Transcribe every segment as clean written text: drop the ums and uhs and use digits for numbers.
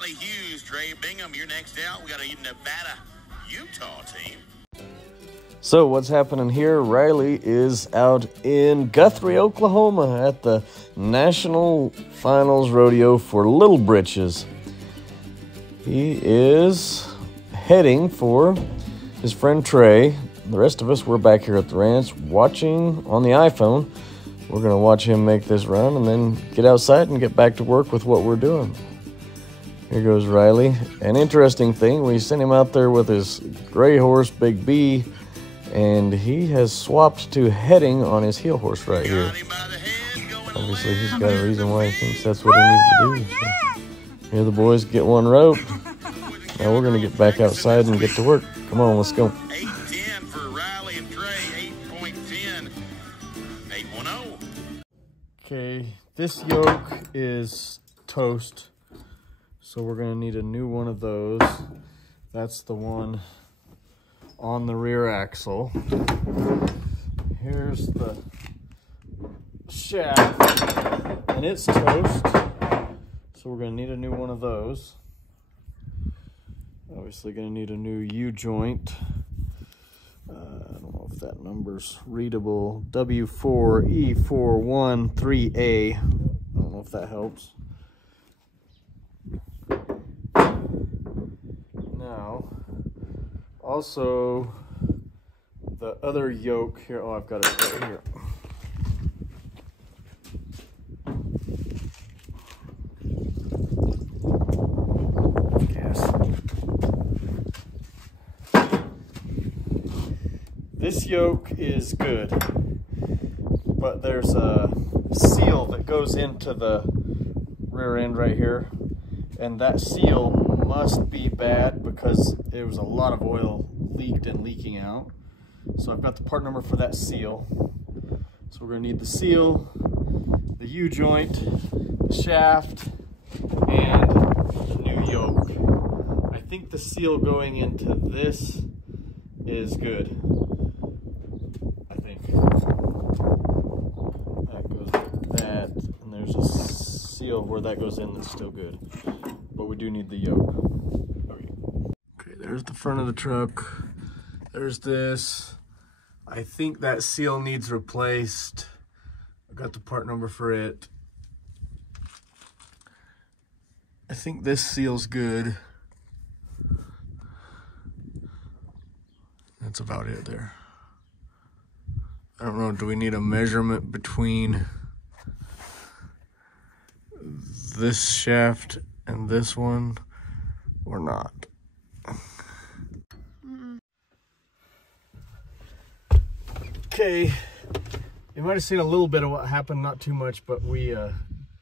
Riley Hughes, Trey Bingham, you're next out. We got a Nevada, Utah team. So what's happening here? Riley is out in Guthrie, Oklahoma at the National Finals Rodeo for Little Britches. He is heading for his friend Trey. The rest of us, we're back here at the ranch watching on the iPhone. We're going to watch him make this run and then get outside and get back to work with what we're doing. Here goes Riley. An interesting thing, we sent him out there with his gray horse, Big B, and he has swapped to heading on his heel horse right here. Obviously, he's got a reason why he thinks that's what he needs to do. So, here the boys get one rope. Now we're going to get back outside and get to work. Come on, let's go. 8:10 for Riley and Trey. 8.10. 8:10. Okay, this yoke is toast, so we're going to need a new one of those. That's the one on the rear axle. Here's the shaft, and it's toast, so we're going to need a new one of those. Obviously going to need a new U-joint. I don't know if that number's readable. W4E413A. I don't know if that helps. Now, also the other yoke here. Oh, I've got it right here. This yoke is good, but there's a seal that goes into the rear end right here, and that seal must be bad because there was a lot of oil leaked and leaking out. So I've got the part number for that seal. So we're going to need the seal, the U-joint, the shaft, and the new yoke. I think the seal going into this is good. That goes like that, and there's a seal where that goes in that's still good, but we do need the yoke. Okay, there's the front of the truck. There's this. I think that seal needs replaced. I got the part number for it. I think this seal's good. That's about it there. I don't know, do we need a measurement between this shaft and this one or not? Okay, you might have seen a little bit of what happened, not too much, but we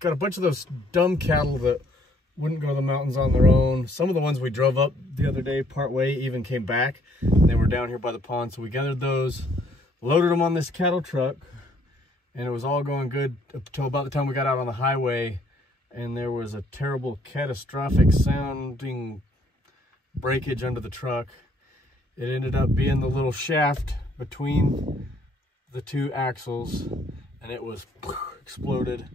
got a bunch of those dumb cattle that wouldn't go to the mountains on their own. Some of the ones we drove up the other day part way even came back, and they were down here by the pond, so we gathered those, loaded them on this cattle truck, and it was all going good up until about the time we got out on the highway, and there was a terrible catastrophic sounding breakage under the truck. It ended up being the little shaft between the two axles, and it was exploded.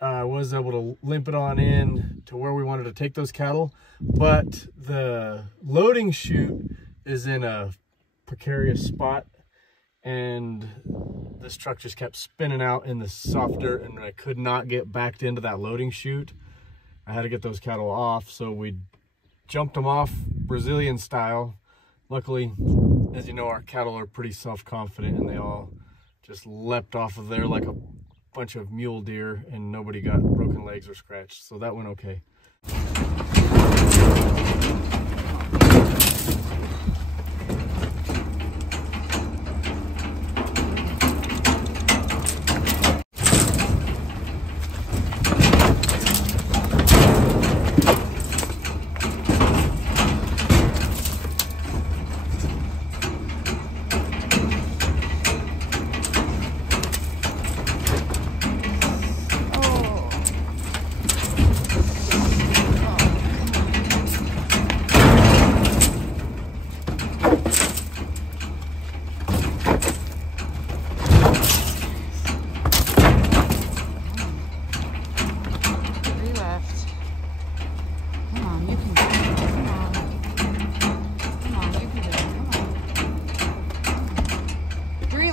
I was able to limp it on in to where we wanted to take those cattle, but the loading chute is in a precarious spot, and this truck just kept spinning out in the soft dirt, and I could not get backed into that loading chute. I had to get those cattle off, so we jumped them off Brazilian style. Luckily, as you know, our cattle are pretty self-confident, and they all just leapt off of there like a bunch of mule deer, and nobody got broken legs or scratched, so that went okay.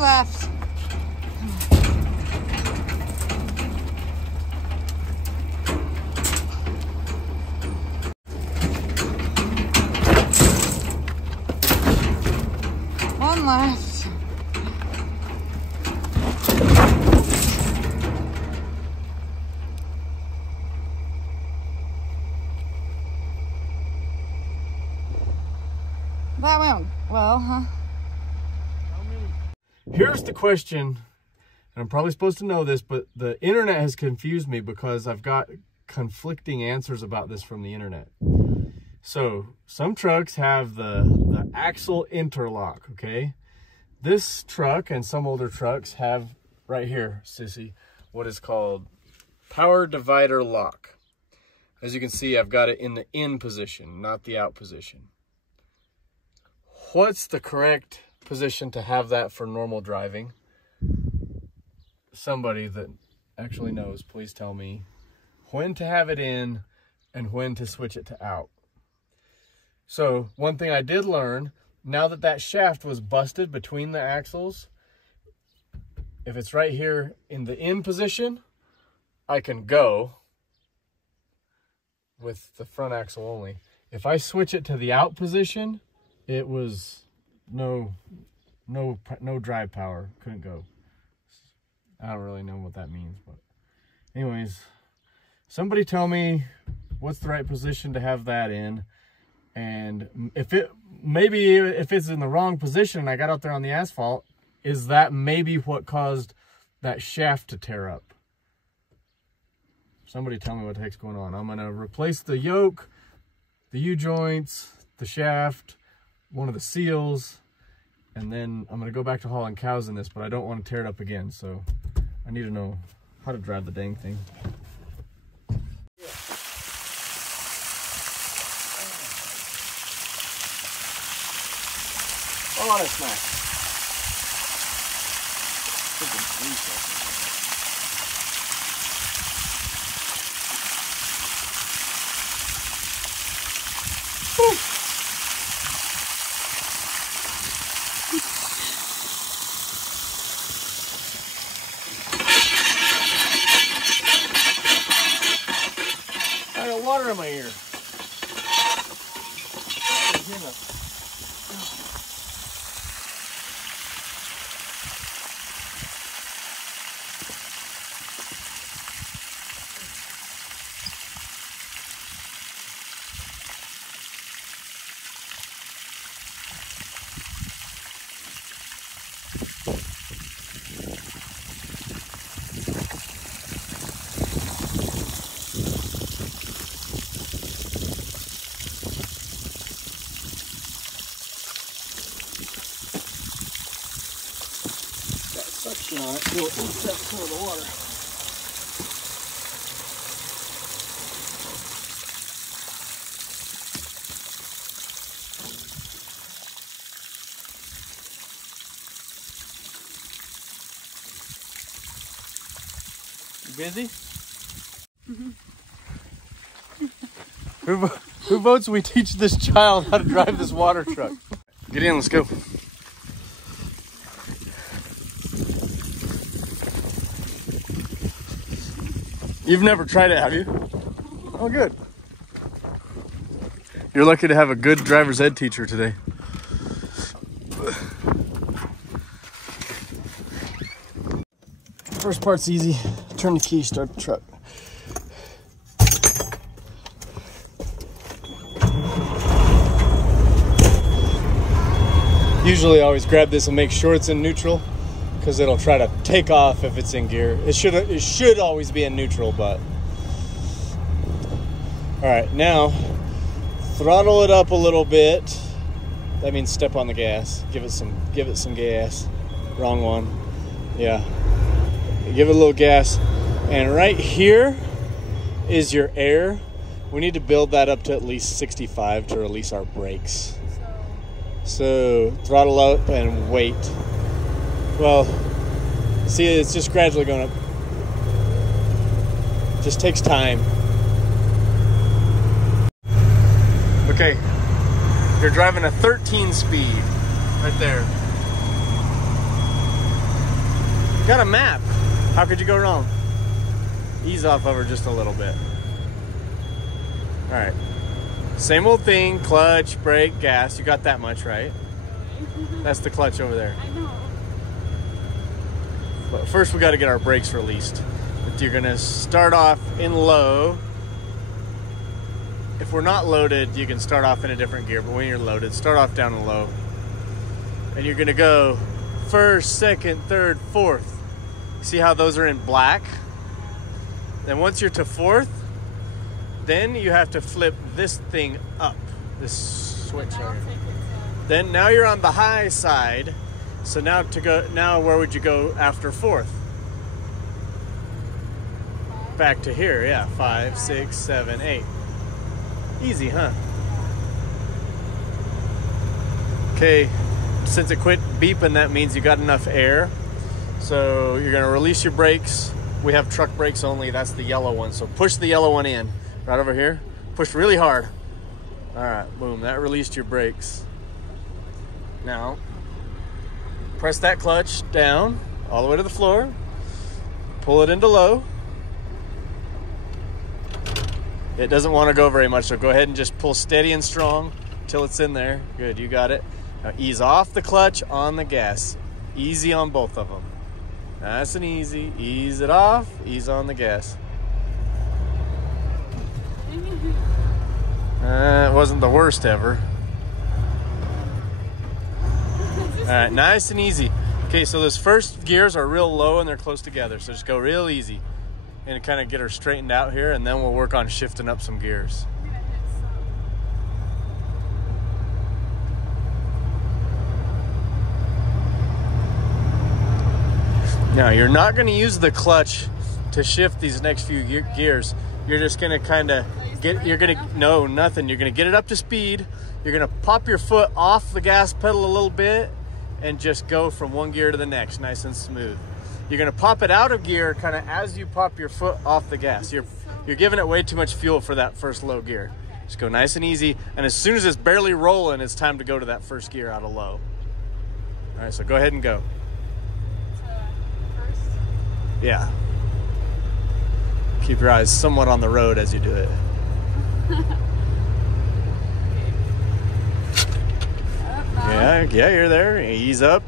left. One left. That went well, huh? Here's the question, and I'm probably supposed to know this, but the internet has confused me because I've got conflicting answers about this from the internet. So some trucks have the axle interlock, okay? This truck and some older trucks have right here, Sissy, what is called power divider lock. As you can see, I've got it in the in position, not the out position. What's the correct position to have that for normal driving? Somebody that actually knows, please tell me when to have it in and when to switch it to out. So one thing I did learn, now that that shaft was busted between the axles, if it's right here in the in position, I can go with the front axle only. If I switch it to the out position, it was no drive power, couldn't go. I don't really know what that means, but anyways, somebody tell me what's the right position to have that in. And if it's in the wrong position and I got out there on the asphalt, is that maybe what caused that shaft to tear up? Somebody tell me what the heck's going on. I'm gonna replace the yoke, the U-joints, the shaft, one of the seals, and then I'm gonna go back to hauling cows in this, but I don't want to tear it up again, so I need to know how to drive the dang thing. A lot of smack. I got water in my ear. Suction on it, will accept some of the water. You busy? Who votes we teach this child how to drive this water truck? Get in, let's go. You've never tried it, have you? Oh, good. You're lucky to have a good driver's ed teacher today. First part's easy. Turn the key, start the truck. Usually I always grab this and make sure it's in neutral, because it'll try to take off if it's in gear. It should always be in neutral, but all right, now throttle it up a little bit. That means step on the gas. Give it some gas. Wrong one. Yeah. Give it a little gas. And right here is your air. We need to build that up to at least 65 to release our brakes. So throttle up and wait. Well, see, it's just gradually going up. Just takes time. Okay, you're driving a 13 speed right there. Got a map. How could you go wrong? Ease off of her just a little bit. All right. Same old thing, clutch, brake, gas. You got that much, right? That's the clutch over there. I know. But first we got to get our brakes released. You're gonna start off in low. If we're not loaded, you can start off in a different gear, but when you're loaded, start off down in low. And you're gonna go first, second, third, fourth. See how those are in black? Then once you're to fourth, then you have to flip this thing up, this switch here. Then now you're on the high side. So now where would you go after fourth? Back to here, yeah. 5, 6, 7, 8. Easy, huh? Okay, since it quit beeping, that means you got enough air. So you're gonna release your brakes. We have truck brakes only, that's the yellow one. So push the yellow one in, right over here. Push really hard. All right, boom, that released your brakes. Now, press that clutch down, all the way to the floor. Pull it into low. It doesn't want to go very much, so go ahead and just pull steady and strong till it's in there. Good, you got it. Now ease off the clutch on the gas. Easy on both of them. Nice and easy. Ease it off, ease on the gas. It wasn't the worst ever. All right, nice and easy. Okay, so those first gears are real low and they're close together, so just go real easy. And kind of get her straightened out here, and then we'll work on shifting up some gears. Now, you're not going to use the clutch to shift these next few gears. You're just going to kind of no, nothing. You're going to get it up to speed. You're going to pop your foot off the gas pedal a little bit and just go from one gear to the next, nice and smooth. You're gonna pop it out of gear kind of as you pop your foot off the gas. You're giving it way too much fuel for that first low gear. Just go nice and easy. And as soon as it's barely rolling, it's time to go to that first gear out of low. All right, so go ahead and go. First? Yeah. Keep your eyes somewhat on the road as you do it. Yeah, you're there. Ease up.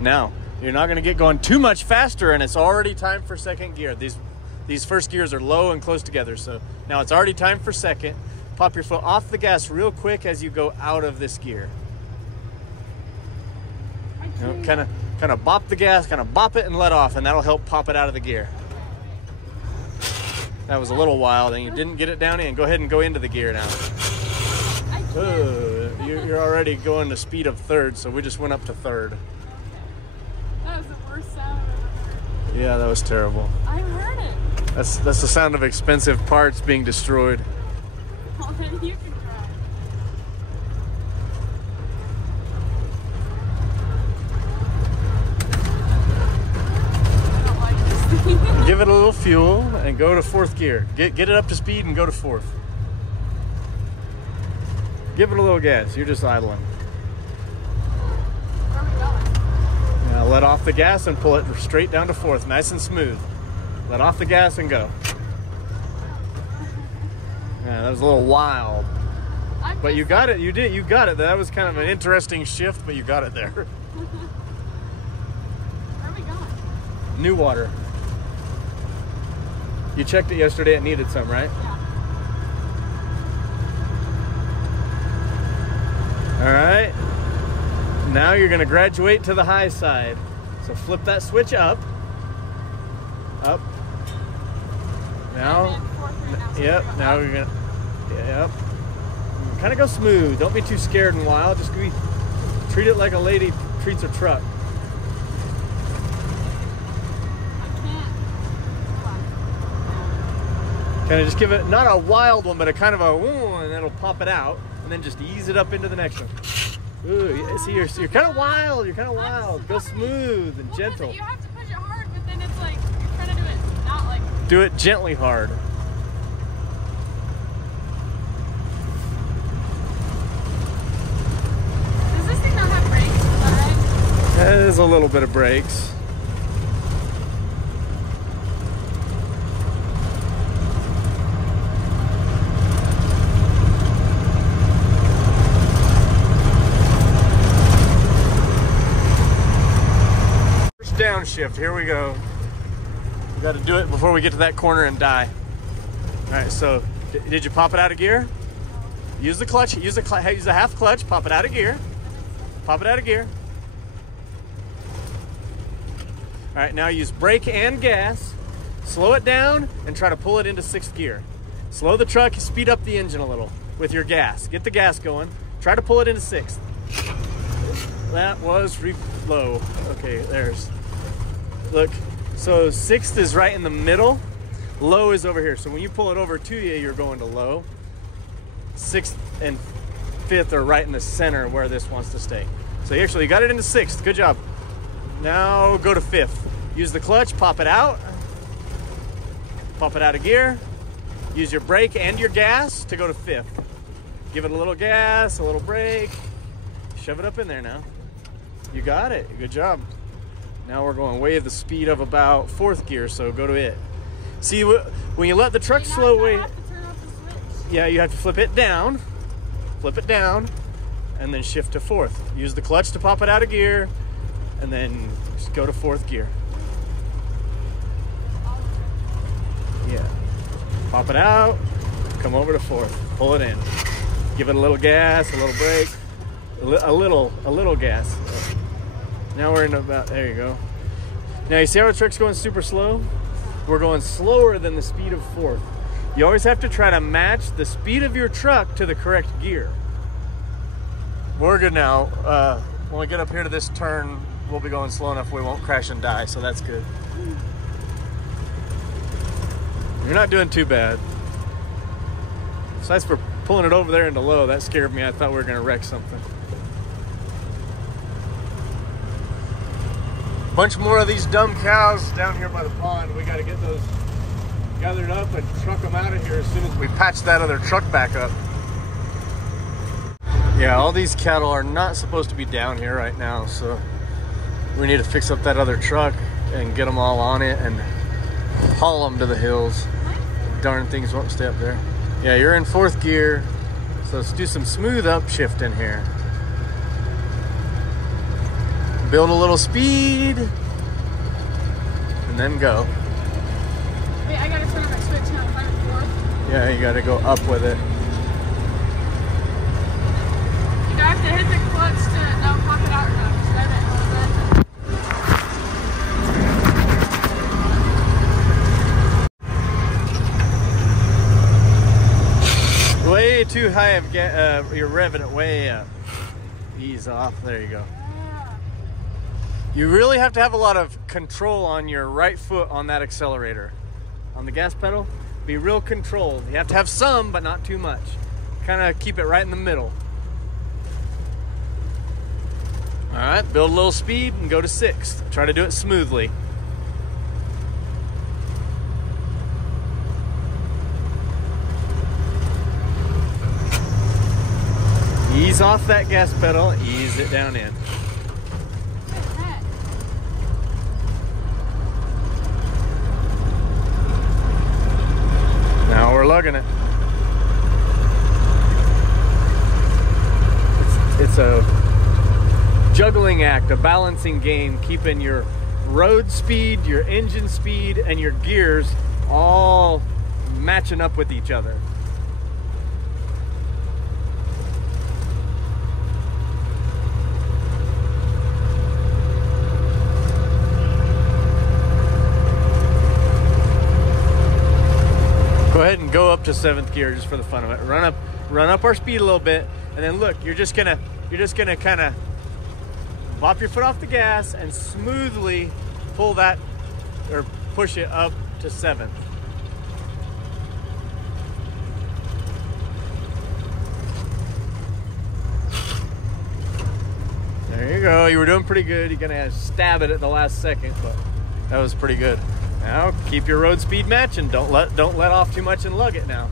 Now, you're not going to get going too much faster, and it's already time for second gear. These first gears are low and close together, so now it's already time for second. Pop your foot off the gas real quick as you go out of this gear. You know, kind of bop the gas, kind of bop it and let off, and that'll help pop it out of the gear. That was a little wild, and you didn't get it down in. Go ahead and go into the gear now. You're already going to speed of third, so we just went up to third. That was the worst sound I've ever heard. Yeah, that was terrible. I heard it. That's the sound of expensive parts being destroyed. Well, then you can try. I don't like this thing. Give it a little fuel and go to fourth gear. Get it up to speed and go to fourth. Give it a little gas. You're just idling. Where are we going? Now let off the gas and pull it straight down to fourth, nice and smooth. Let off the gas and go. Yeah, that was a little wild. But you got it. You got it. That was kind of an interesting shift, but you got it there. Where are we going? New water. You checked it yesterday. It needed some, right? Yeah. All right, now you're gonna graduate to the high side. So flip that switch up. Now, yep, now we're gonna, yep. Kind of go smooth, don't be too scared and wild, just treat it like a lady treats a truck. Kind of just give it, not a wild one, but a kind of a, and it'll pop it out. And then just ease it up into the next one. Ooh, see, you're kind of wild. You're kind of wild. Go smooth and gentle. You have to push it hard, but then it's like you're trying to do it not like. Do it gently hard. Does this thing not have brakes? There's a little bit of brakes. shift. Here we go. We got to do it before we get to that corner and die. All right, so did you pop it out of gear? Use the clutch. Use a half clutch. Pop it out of gear. Pop it out of gear. All right, now use brake and gas. Slow it down and try to pull it into 6th gear. Slow the truck, speed up the engine a little with your gas. Get the gas going. Try to pull it into 6th. That was low. Okay, look, so 6th is right in the middle. Low is over here. So when you pull it over to you, you're going to low. 6th and 5th are right in the center where this wants to stay. So you actually got it into 6th. Good job. Now go to 5th. Use the clutch, pop it out. Pop it out of gear. Use your brake and your gas to go to 5th. Give it a little gas, a little brake. Shove it up in there now. You got it. Good job. Now we're going way at the speed of about 4th gear, so go to it. See, when you let the truck slow way, yeah, you have to flip it down, and then shift to 4th. Use the clutch to pop it out of gear, and then just go to 4th gear. Yeah. Pop it out, come over to 4th, pull it in. Give it a little gas, a little brake, a little gas. Now we're in about, there you go. Now you see how the truck's going super slow? We're going slower than the speed of 4th. You always have to try to match the speed of your truck to the correct gear. We're good now. When we get up here to this turn, we'll be going slow enough we won't crash and die, so that's good. You're not doing too bad. Besides for pulling it over there into low, that scared me. I thought we were gonna wreck something. Bunch more of these dumb cows down here by the pond. We gotta get those gathered up and truck them out of here as soon as we patch that other truck back up. Yeah, all these cattle are not supposed to be down here right now, so we need to fix up that other truck and get them all on it and haul them to the hills. Darn things won't stay up there. Yeah, you're in 4th gear, so let's do some smooth upshifting here. Build a little speed, and then go. Wait, I gotta turn on my switch now if I'm in 4th. Yeah, you gotta go up with it. Do I have to hit the clutch to pop it out or not? Should I have it? Way too high of you're revving it way up. Ease off. There you go. You really have to have a lot of control on your right foot on that accelerator. On the gas pedal, be real controlled. You have to have some, but not too much. Kind of keep it right in the middle. All right, build a little speed and go to 6th. Try to do it smoothly. Ease off that gas pedal, ease it down in. Now we're lugging it. It's a juggling act, a balancing game, keeping your road speed, your engine speed, and your gears all matching up with each other. Go ahead and go up to 7th gear just for the fun of it. Run up our speed a little bit, and then look, you're just gonna kind of pop your foot off the gas and smoothly pull that or push it up to 7th. There you go. You were doing pretty good. You're gonna stab it at the last second, but that was pretty good. Now keep your road speed matching. Don't let off too much and lug it now.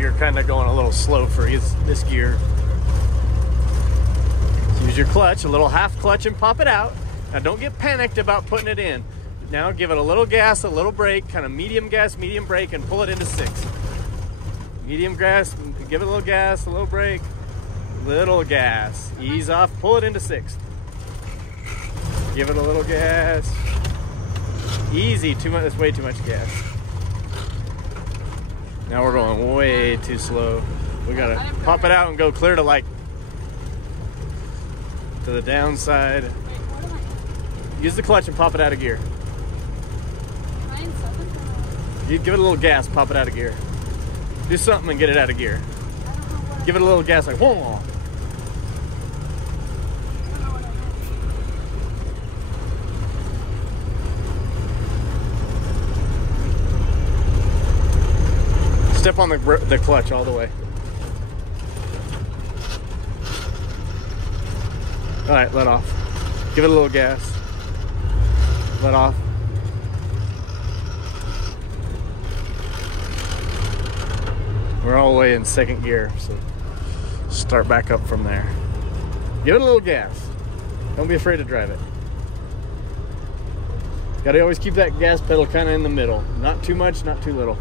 you're kind of going a little slow for this gear. So use your clutch, a little half clutch, and pop it out. Now don't get panicked about putting it in. Now give it a little gas, a little brake, kind of medium gas, medium brake, and pull it into 6. Medium gas, give it a little gas, a little brake, little gas. Ease off, pull it into 6. Give it a little gas. Easy, too much, that's way too much gas. Now we're going way too slow. We gotta pop it out and go clear to like, to the downside. Use the clutch and pop it out of gear. You give it a little gas, pop it out of gear. Do something and get it out of gear. Give it a little gas, like whoa. Step on the clutch all the way. All right, let off. Give it a little gas. Let off. We're all the way in 2nd gear, so start back up from there. Give it a little gas. Don't be afraid to drive it. Gotta always keep that gas pedal kind of in the middle. Not too much, not too little.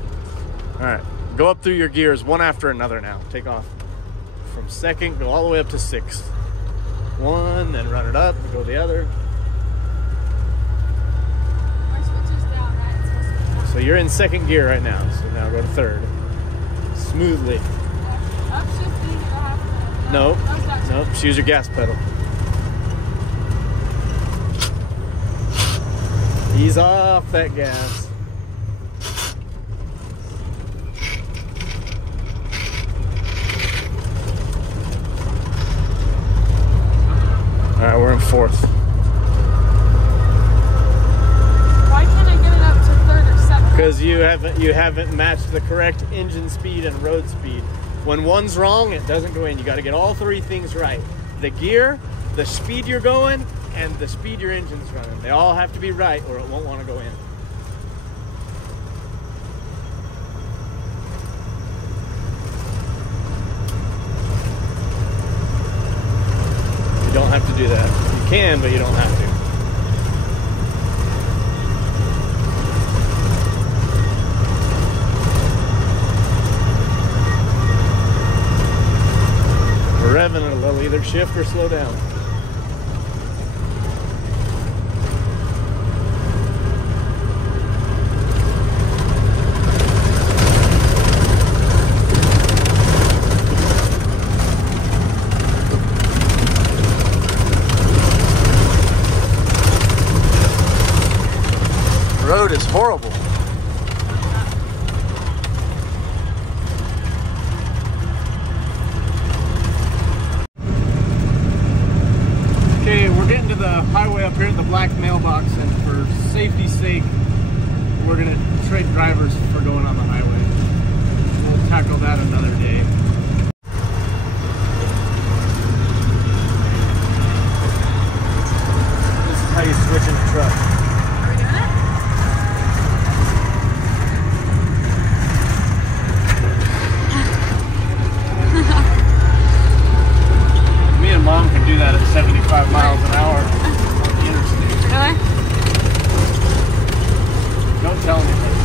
All right, go up through your gears one after another now. Take off from 2nd, go all the way up to 6th. 1, then run it up, go the other. So you're in 2nd gear right now, so now go to 3rd. Smoothly. Nope. Nope. Just use your gas pedal. Ease off that gas. All right, we're in 4th. Why can't I get it up to 3rd or 2nd? Because you haven't matched the correct engine speed and road speed. When one's wrong, it doesn't go in. You got to get all 3 things right: the gear, the speed you're going, and the speed your engine's running. They all have to be right, or it won't want to go in. You don't have to do that. You can, but you don't have to. We're revving it a little, either shift or slow down. Road is horrible. Okay, we're getting to the highway up here at the black mailbox, and for safety's sake, we're gonna trade drivers for going on the highway. We'll tackle that another day. This is how you switch in a truck. Mom can do that at 75 miles an hour on the interstate. Really? Don't tell anything.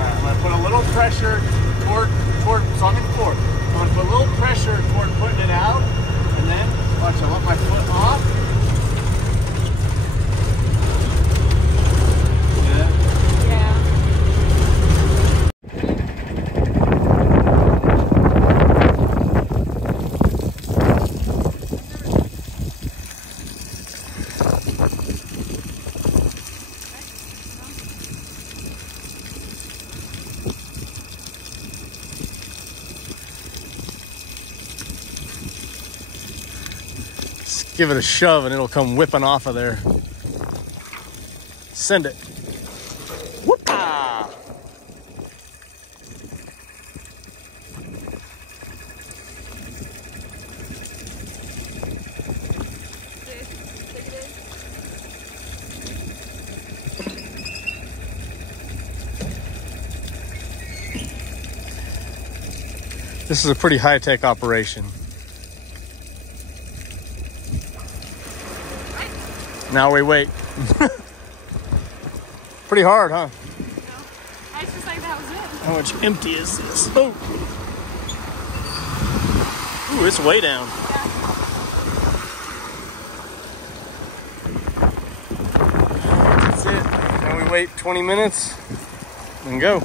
Alright, I'm going to put a little pressure toward, so I'm in 4th. I'm going to put a little pressure toward putting it out, and then, watch, I let my foot off. Give it a shove and it'll come whipping off of there. Send it. Whoop-ah! This is a pretty high-tech operation. Now we wait. Pretty hard, huh? No. I just like that was it. How much empty is this? Oh. Ooh, it's way down. That's it. Now we wait 20 minutes and go.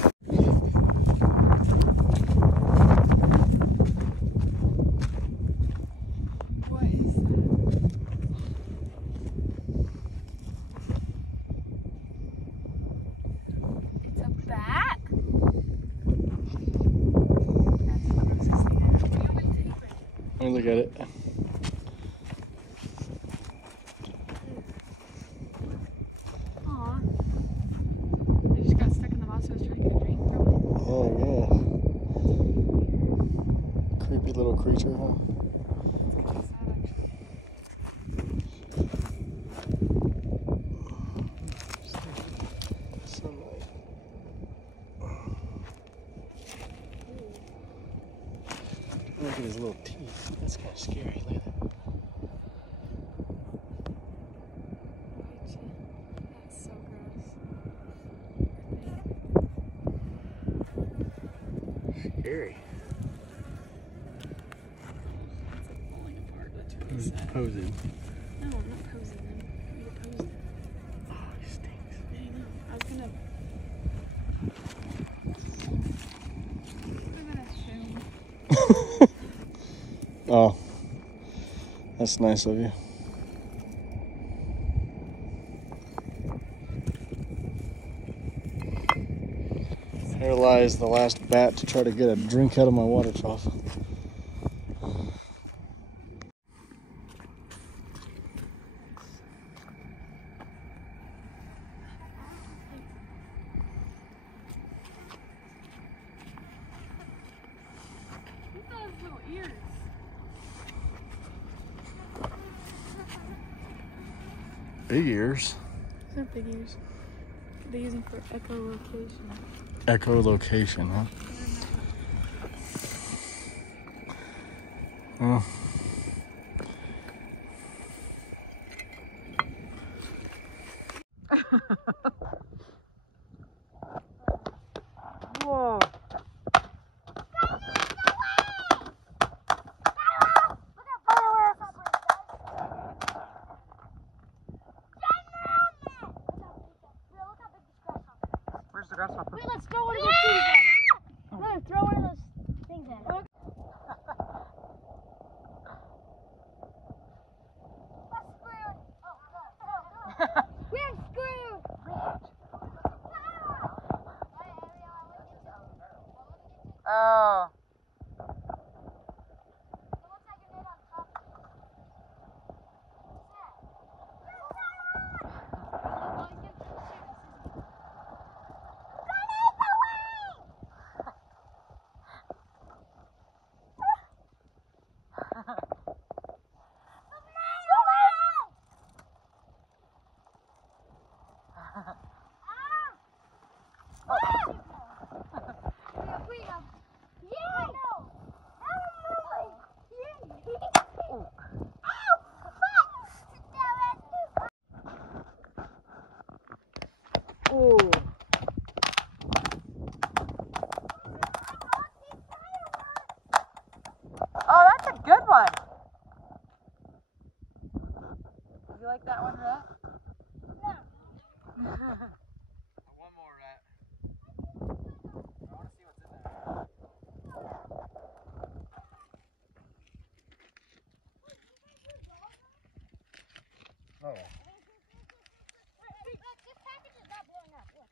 What is that? It's a bat? That's the grossest thing ever. Let me look at it. Aw. They just got stuck in the box. I was trying to get a drink from it. Oh, yeah. Creepy little creature, huh? It's kind of sad, actually. Sunlight. Look at his little teeth. That's kind of scary. Look at that. That's so gross. Scary. It's like falling apart. That's really Who's sad. posing? No, I'm not posing them. You posed them. Oh, he stinks. I know. I was gonna film. Oh, that's nice of you. Here lies the last bat to try to get a drink out of my water trough. Look at those little ears. Big ears. They're big ears. They use them for echolocation. Echolocation, huh? Oh. Whoa. Where's the grasshopper? Wait, let's throw one of those things at it. No, throw one of those things at it. That's screwed. Oh, we're screwed. Oh. Ooh. Oh, that's a good one. Did you like that one, Rhett? One more rat. I want to see what's in there. Oh. This package is not blowing up. Look.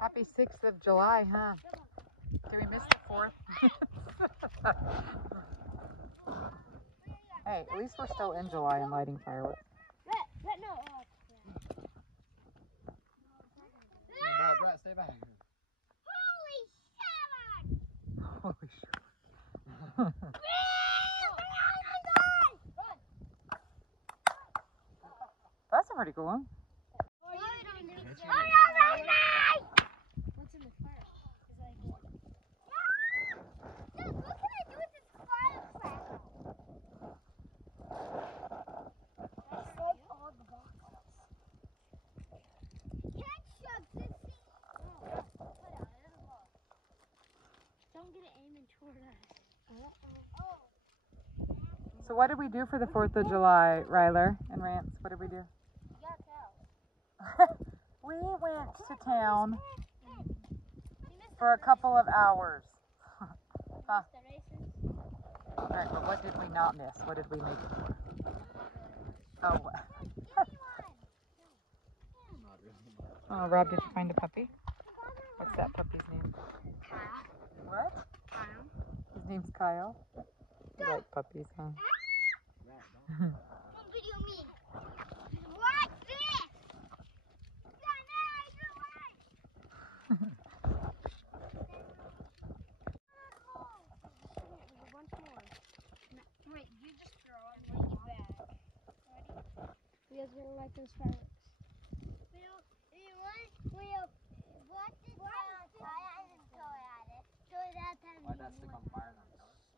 Happy 6th of July, huh? Did we miss the 4th? Hey, at least we're still in July and lighting fireworks. Brett, stay back. Holy shit. a pretty cool one. What's in the fire? Dude, what can I do with this firecracker? That's like all the boxes. Ketchup, Sissy. Don't get it aiming toward us. So what did we do for the 4th of July, Ryler and Rance? What did we do? We went to town for a couple of hours. Huh. Alright, but what did we not miss? What did we make it for? Oh. Oh, Rob, did you find a puppy? What's that puppy's name? What? His name's Kyle. You like puppies, huh? Video me. Watch this. Wait, you just throw it and bring it back. Ready? You guys gonna like those fireworks? Why that stick on fire and not color?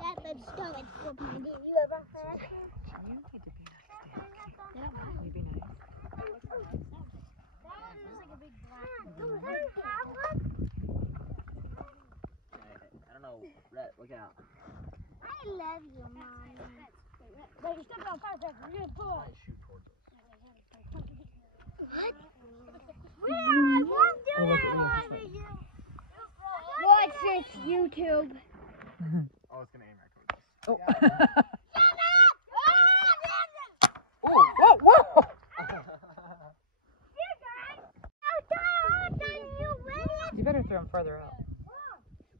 That lives going for me. You ever heard? You need to be nice. You be nice. That one is like a big black one. I don't know. Rhett, look out. I love you, Mom. Wait, you stepped on firecracker. You're gonna pull. Shoot towards us. What? I won't do that. Watch this, YouTube. Oh, it's gonna aim right towards us. Oh. Oh, whoa, whoa! You better throw him further out.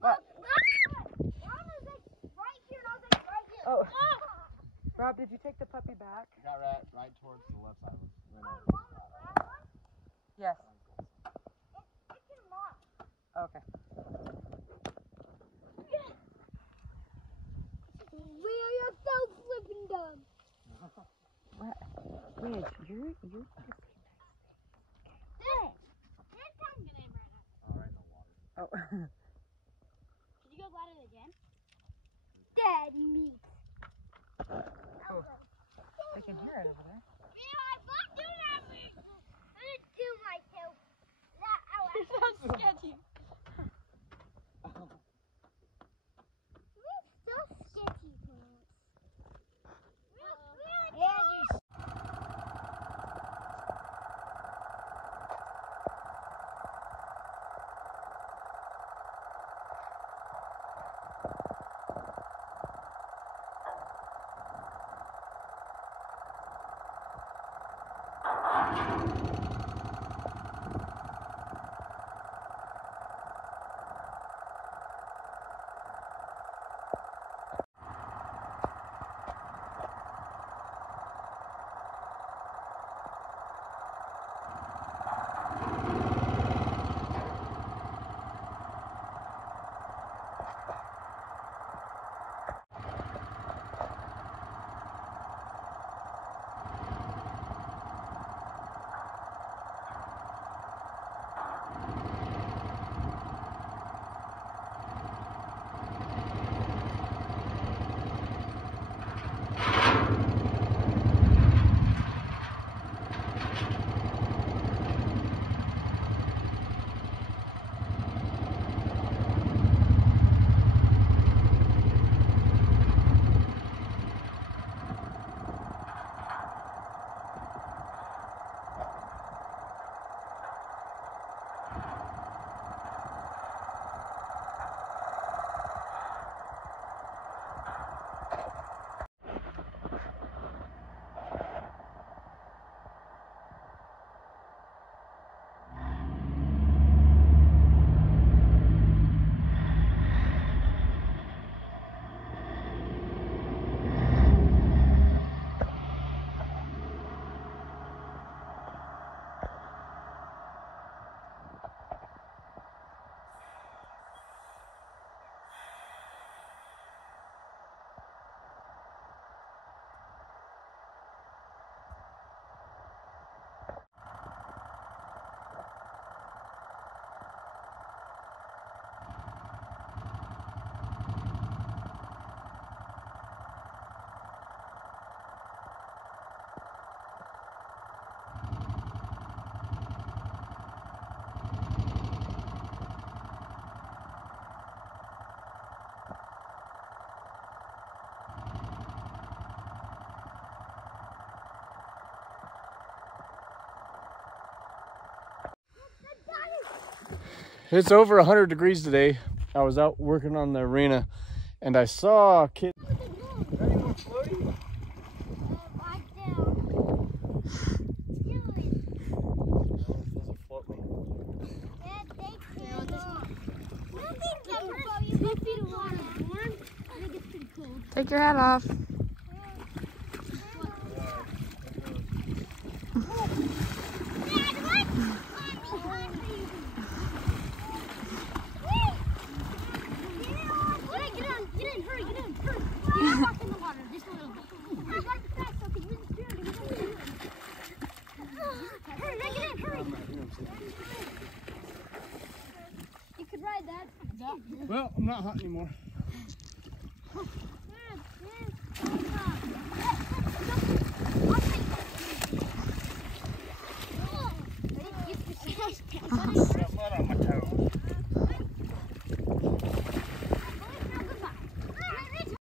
What? Oh. Rob, did you take the puppy back? Got right towards the left side of us. Yes. Okay. We are so flipping dumb. What? Ridge, you're just This time's gonna aim right now. Oh, right in the water. Oh. Did you go light it again? Dead meat. Oh. They can hear it over there. It sounds sketchy. We're so sketchy, parents. It's over 100 degrees today. I was out working on the arena and I saw a kid. Take your hat off. You could ride that. Well, I'm not hot anymore. Ready?